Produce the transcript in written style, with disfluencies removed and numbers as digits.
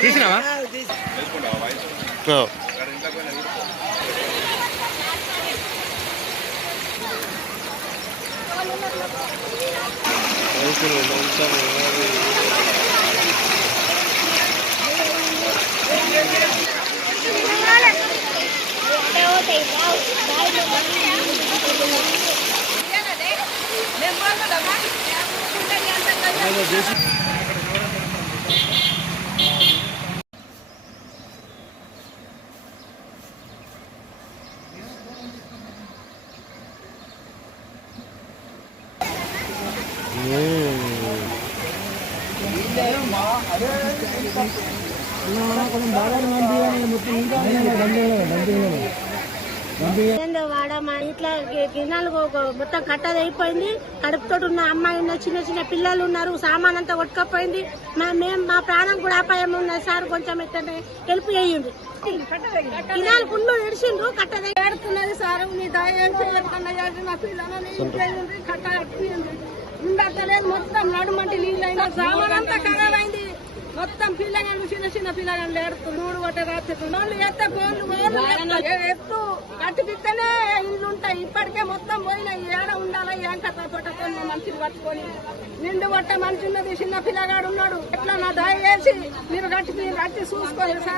తీసినావా? వాడ మా ఇంట్లో గిన్నెలు మొత్తం కట్టది అయిపోయింది. కడుపుతో ఉన్న అమ్మాయి ఉన్న చిన్న చిన్న పిల్లలు ఉన్నారు. సామాన్ అంతా కొట్టుకపోయింది. మా ప్రాణం కూడా అపాయం ఉన్నది సార్. కొంచెం ఎక్కడ హెల్ప్ చేయండి. గిన్నెలు పుల్లు ఇడిచిండ్రు. కట్టది ఏడుతున్నది సార్. మీ దయచేసి మా పిల్లలని కట్ట కట్టింది. ఉండలేదు. మొత్తం నడుమంటి నీళ్ళైనా సామాన్ అంతా ఖరాబ్ అయింది. మొత్తం పిల్లగాళ్ళు చిన్న చిన్న పిల్లగాళ్ళు ఏడుతూ నూడు కొట్టే రాత్రులు ఎత్తే గోళ్ళు ఎత్తు కట్టిపిస్తేనే ఇల్లు ఉంటాయి. ఇప్పటికే మొత్తం పోయినాయి. ఏడ ఉండాలా ఏం కథ పొట్టతో మనిషిని పట్టుకొని నిండు కొట్టే మనిషి ఉన్నది. చిన్న పిల్లగాడు ఉన్నాడు. ఎట్లా నా దయచేసి మీరు కట్టి చూసుకోవాలి సార్.